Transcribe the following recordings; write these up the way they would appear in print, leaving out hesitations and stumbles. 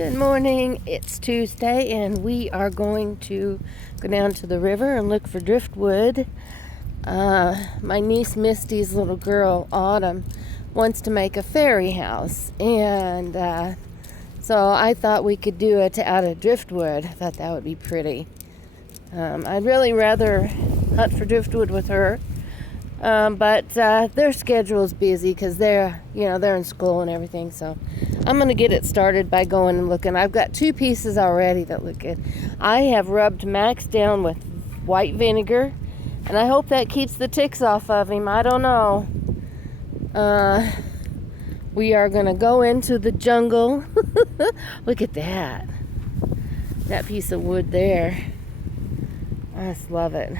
Good morning. It's Tuesday and we are going to go down to the river and look for driftwood. My niece Misty's little girl Autumn wants to make a fairy house, and so I thought we could do it out of driftwood. I thought that would be pretty. I'd really rather hunt for driftwood with her, but their schedule is busy because they're in school and everything. So I'm going to get it started by going and looking. I've got 2 pieces already that look good. I have rubbed Max down with white vinegar, and I hope that keeps the ticks off of him. I don't know. We are going to go into the jungle. Look at that. That piece of wood there. I just love it.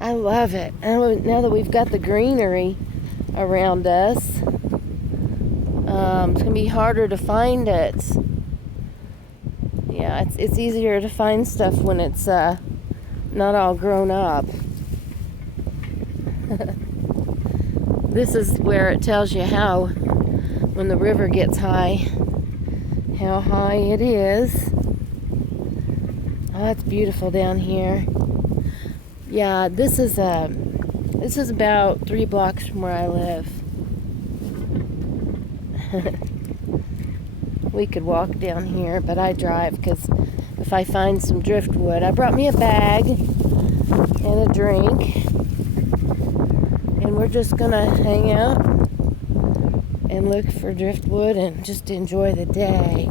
I love it. And now that we've got the greenery around us, it's going to be harder to find it. Yeah, it's easier to find stuff when it's not all grown up. This is where it tells you how, when the river gets high, how high it is. Oh, it's beautiful down here. Yeah, this is about 3 blocks from where I live. We could walk down here, but I drive because if I find some driftwood, I brought me a bag and a drink, and we're just gonna hang out and look for driftwood and just enjoy the day.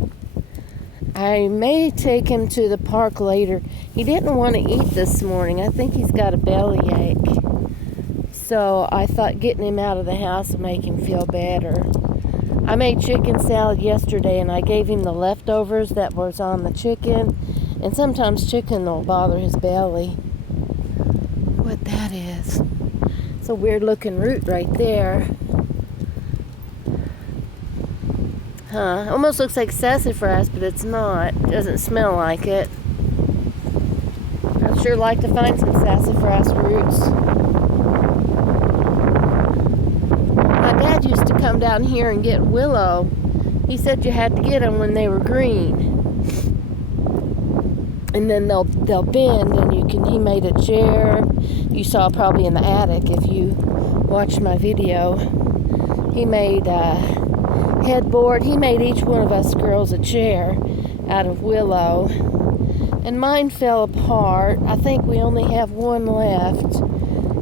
I may take him to the park later. He didn't want to eat this morning. I think he's got a bellyache. So I thought getting him out of the house would make him feel better. I made chicken salad yesterday, and I gave him the leftovers that was on the chicken. And sometimes chicken will bother his belly. What that is. It's a weird looking root right there. Huh, almost looks like sassafras, but it's not. It doesn't smell like it. I'd sure like to find some sassafras roots. My dad used to come down here and get willow. He said you had to get them when they were green. And then they'll bend, and he made a chair. You saw probably in the attic if you watched my video. He made headboard. He made each one of us girls a chair out of willow, and mine fell apart. I think we only have one left,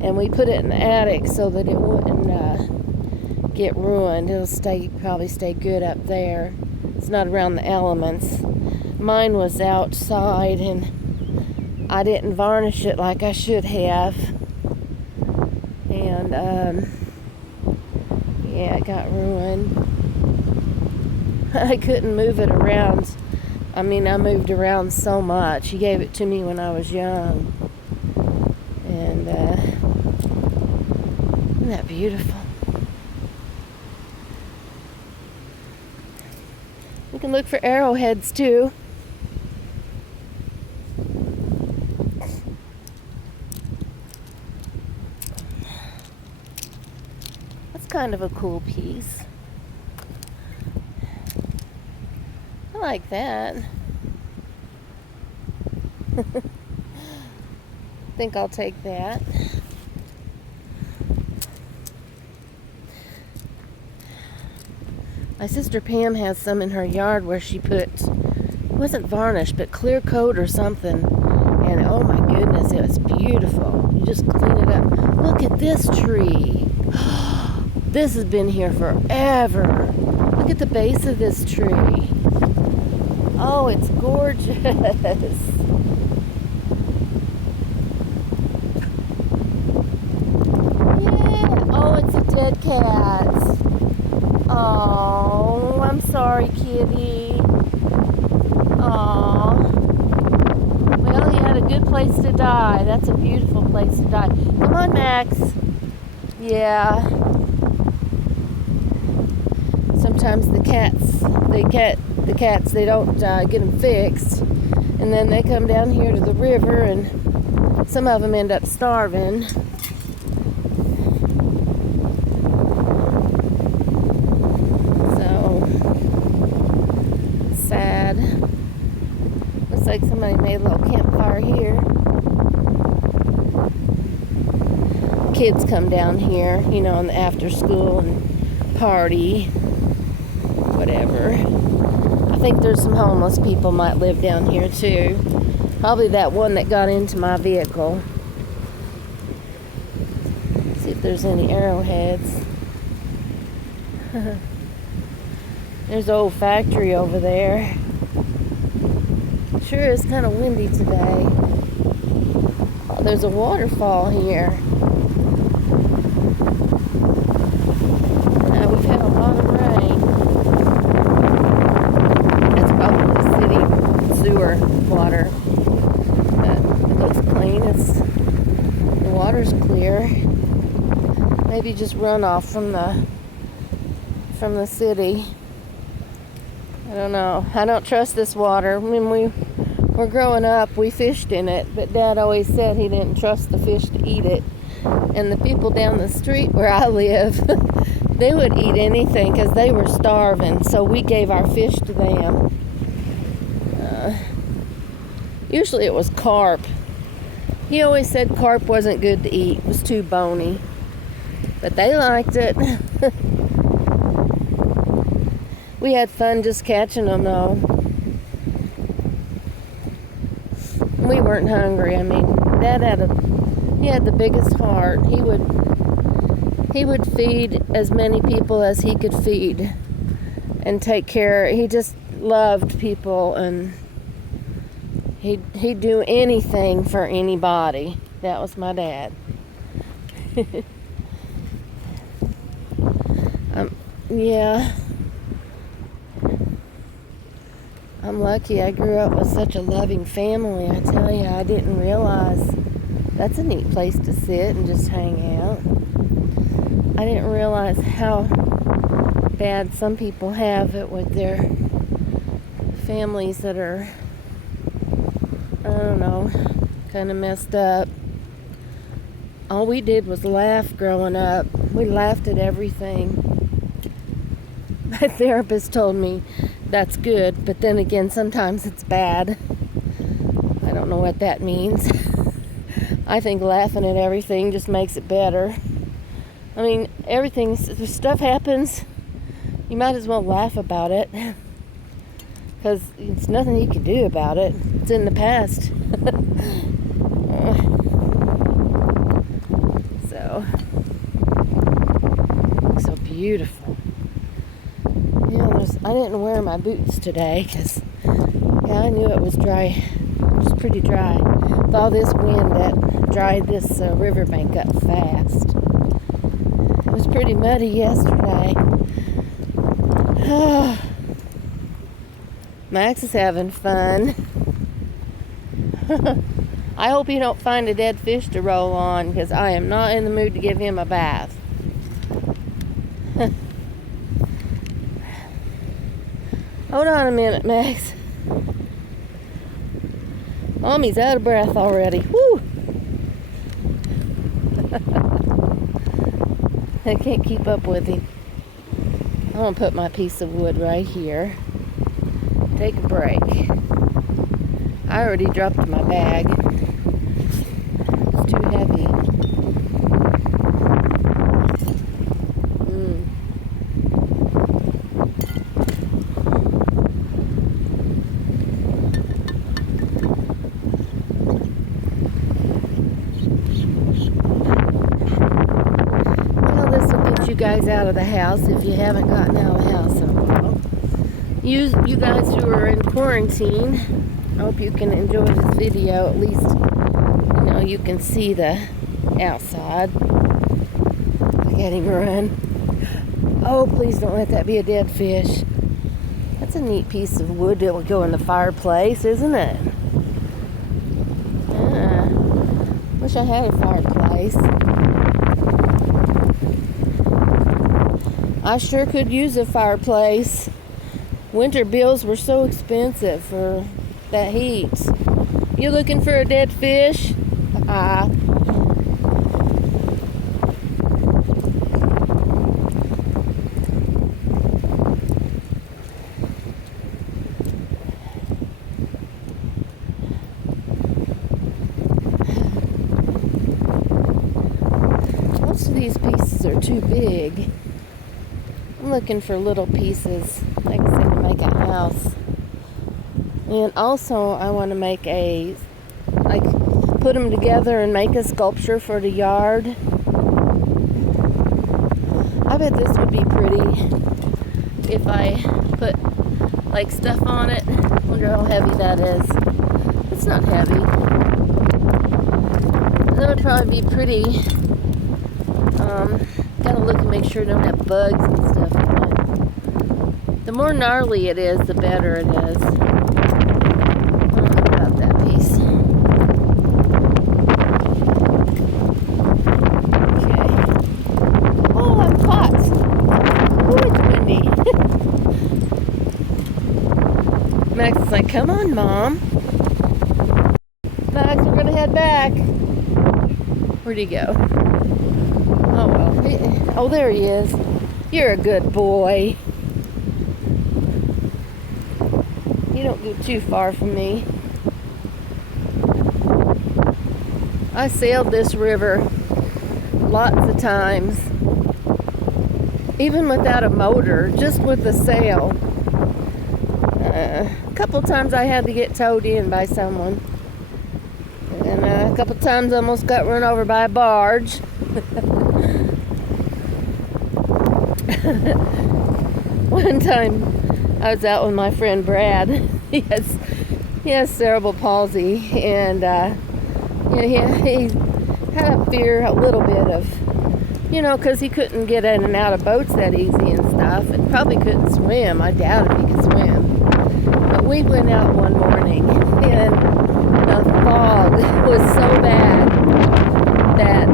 and we put it in the attic so that it wouldn't get ruined. It'll probably stay good up there. It's not around the elements. Mine was outside, and I didn't varnish it like I should have, and yeah, it got ruined. I couldn't move it around. I mean, I moved around so much. He gave it to me when I was young. And, isn't that beautiful? We can look for arrowheads, too. That's kind of a cool piece. I like that. Think I'll take that. My sister Pam has some in her yard where she put, it wasn't varnish, but clear coat or something. And oh my goodness, it was beautiful. You just clean it up. Look at this tree. This has been here forever. Look at the base of this tree. Oh, it's gorgeous. Yeah. Oh, it's a dead cat. Oh, I'm sorry, kitty. Oh. Well, he had a good place to die. That's a beautiful place to die. Come on, Max. Yeah. Sometimes the cats, they don't get them fixed, and then they come down here to the river, and some of them end up starving. So like somebody made a little campfire here. Kids come down here, you know, in the after school and party, whatever. I think there's some homeless people might live down here too. Probably that one that got into my vehicle. See if there's any arrowheads. There's an old factory over there. Sure is kind of windy today. Oh, there's a waterfall here. We've had a lot of rain. That's probably city sewer water. It looks clean. The water's clear. Maybe just runoff from the city. I don't know. I don't trust this water. When we were growing up, we fished in it, but Dad always said he didn't trust the fish to eat it. And the people down the street where I live, they would eat anything because they were starving. So we gave our fish to them. Usually it was carp. He always said carp wasn't good to eat. It was too bony. But they liked it. We had fun just catching them, though. We weren't hungry. I mean, Dad had the biggest heart. He would feed as many people as he could feed and take care. He just loved people, and he'd do anything for anybody. That was my dad. Yeah. I'm lucky I grew up with such a loving family. I tell you, I didn't realize that's a neat place to sit and just hang out. I didn't realize how bad some people have it with their families that are, I don't know, kind of messed up. All we did was laugh growing up. We laughed at everything. My therapist told me that's good, but then again, sometimes it's bad. I don't know what that means. I think laughing at everything just makes it better. I mean, if stuff happens, you might as well laugh about it, because it's nothing you can do about it. It's in the past. So beautiful. You know, I didn't wear my boots today because, I knew it was dry. It was pretty dry. With all this wind, that dried this riverbank up fast. It was pretty muddy yesterday. Max is having fun. I hope he don't find a dead fish to roll on, because I am not in the mood to give him a bath. Hold on a minute, Max. Mommy's out of breath already. Woo! I can't keep up with him. I'm going to put my piece of wood right here. Take a break. I already dropped my bag. It's too heavy. You guys out of the house if you haven't gotten out of the house in a while. You guys who are in quarantine, I hope you can enjoy this video. At least, you can see the outside. Look at him run. Oh, please don't let that be a dead fish. That's a neat piece of wood that will go in the fireplace, isn't it? Wish I had a fireplace. I sure could use a fireplace. Winter bills were so expensive for that heat. You looking for a dead fish? too big. I'm looking for little pieces, like I said, to make a house. And also I want to make put them together and make a sculpture for the yard. I bet this would be pretty if I put like stuff on it. Wonder how heavy that is. It's not heavy. That would probably be pretty. Gotta look and make sure it don't have bugs and stuff in it. The more gnarly it is, the better it is. I don't know about that piece. Okay. Oh, I'm caught. Ooh, it's windy. Max is like, come on, Mom. Max, we're gonna head back. Where'd he go? Oh, well. Oh, there he is. You're a good boy. You don't go too far from me. I sailed this river lots of times. Even without a motor, just with the sail. A couple times I had to get towed in by someone. And a couple times I almost got run over by a barge. One time I was out with my friend Brad. He has cerebral palsy, and he had a fear a little bit of, because he couldn't get in and out of boats that easy and stuff, and probably couldn't swim. I doubt if he could swim. But we went out one morning, and the fog was so bad that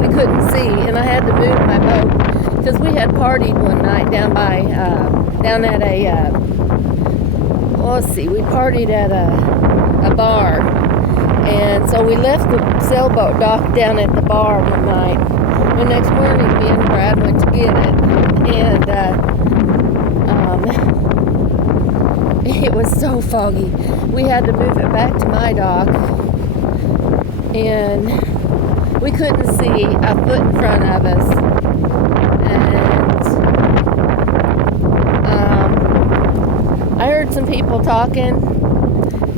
we couldn't see, and I had to move my boat because we had partied one night down at a we partied at a bar, and so we left the sailboat docked down at the bar one night. The next morning, me and Brad went to get it, and it was so foggy. We had to move it back to my dock, and we couldn't see a foot in front of us. I heard some people talking,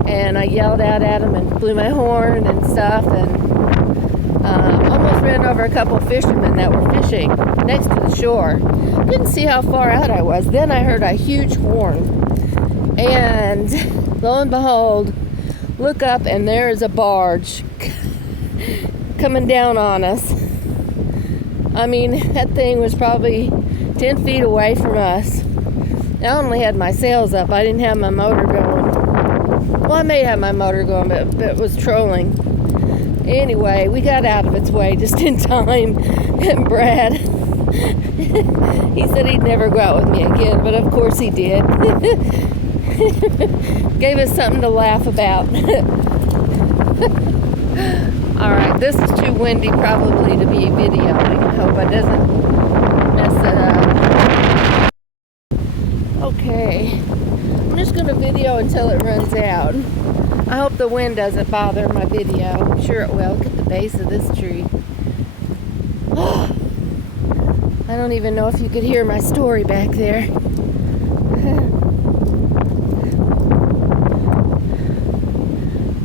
and I yelled out at them and blew my horn and stuff, and almost ran over a couple of fishermen that were fishing next to the shore. Couldn't see how far out I was. Then I heard a huge horn, and lo and behold, look up, and there is a barge coming down on us. I mean, that thing was probably 10 feet away from us. I only had my sails up. I didn't have my motor going. Well, I may have my motor going, but it was trolling. Anyway, we got out of its way just in time. And Brad, he said he'd never go out with me again, but of course he did. Gave us something to laugh about. Alright, this is too windy probably to be videoing. I hope it doesn't mess it up. Okay, I'm just going to video until it runs out. I hope the wind doesn't bother my video. I'm sure it will. Look at the base of this tree. I don't even know if you could hear my story back there.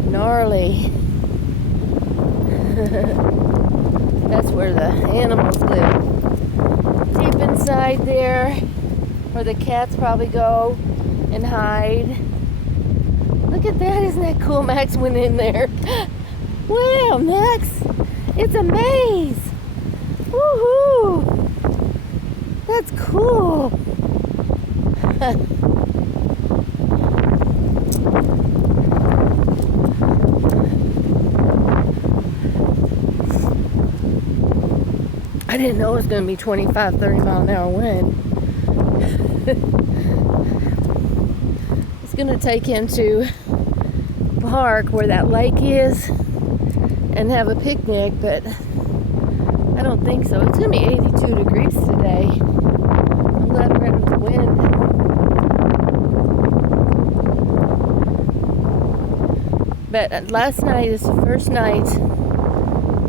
Gnarly. That's where the animals live. Deep inside there, where the cats probably go and hide. Look at that, isn't that cool? Max went in there. Wow, Max, it's a maze. Woohoo! That's cool. I didn't know it was going to be 25, 30 mile an hour wind. It's going to take him to the park where that lake is and have a picnic, but I don't think so. It's going to be 82 degrees today. I'm glad we're out of the wind. But last night is the first night,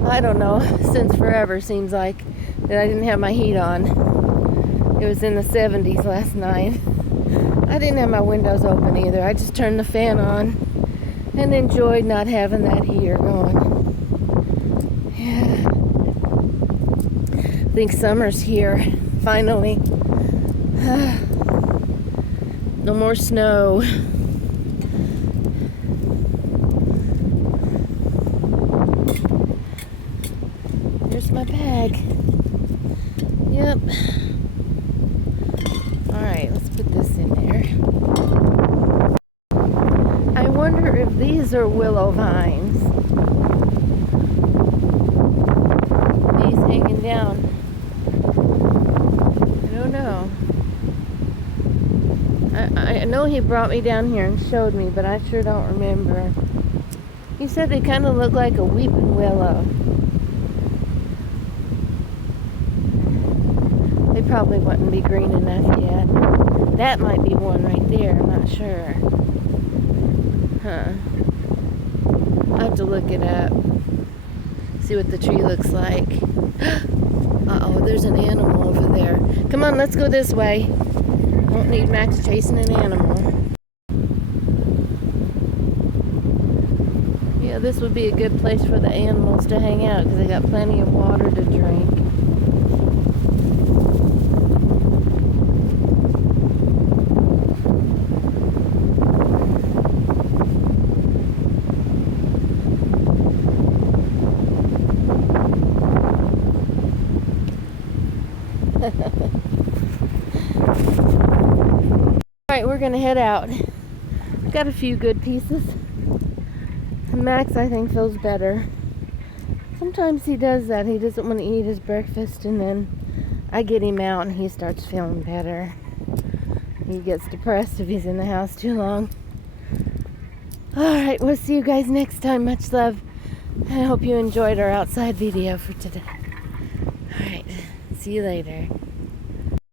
I don't know, since forever seems like, that I didn't have my heat on. It was in the 70s last night. I didn't have my windows open either. I just turned the fan on and enjoyed not having that heater going. Yeah. I think summer's here, finally. No more snow. Here's my bag. Yep. Alright, let's put this in there. I wonder if these are willow vines. These hanging down. I don't know. I know he brought me down here and showed me, but I sure don't remember. He said they kind of look like a weeping willow. They probably wouldn't be green enough yet. That might be one right there, I'm not sure. Huh. I'll have to look it up. See what the tree looks like. Uh-oh, there's an animal over there. Come on, let's go this way. Won't need Max chasing an animal. Yeah, this would be a good place for the animals to hang out because they got plenty of water to drink. Alright, we're gonna head out. Got a few good pieces. Max, I think, feels better. Sometimes he does that. He doesn't want to eat his breakfast, and then I get him out and he starts feeling better. He gets depressed if he's in the house too long. Alright, we'll see you guys next time. Much love. I hope you enjoyed our outside video for today. Alright, see you later.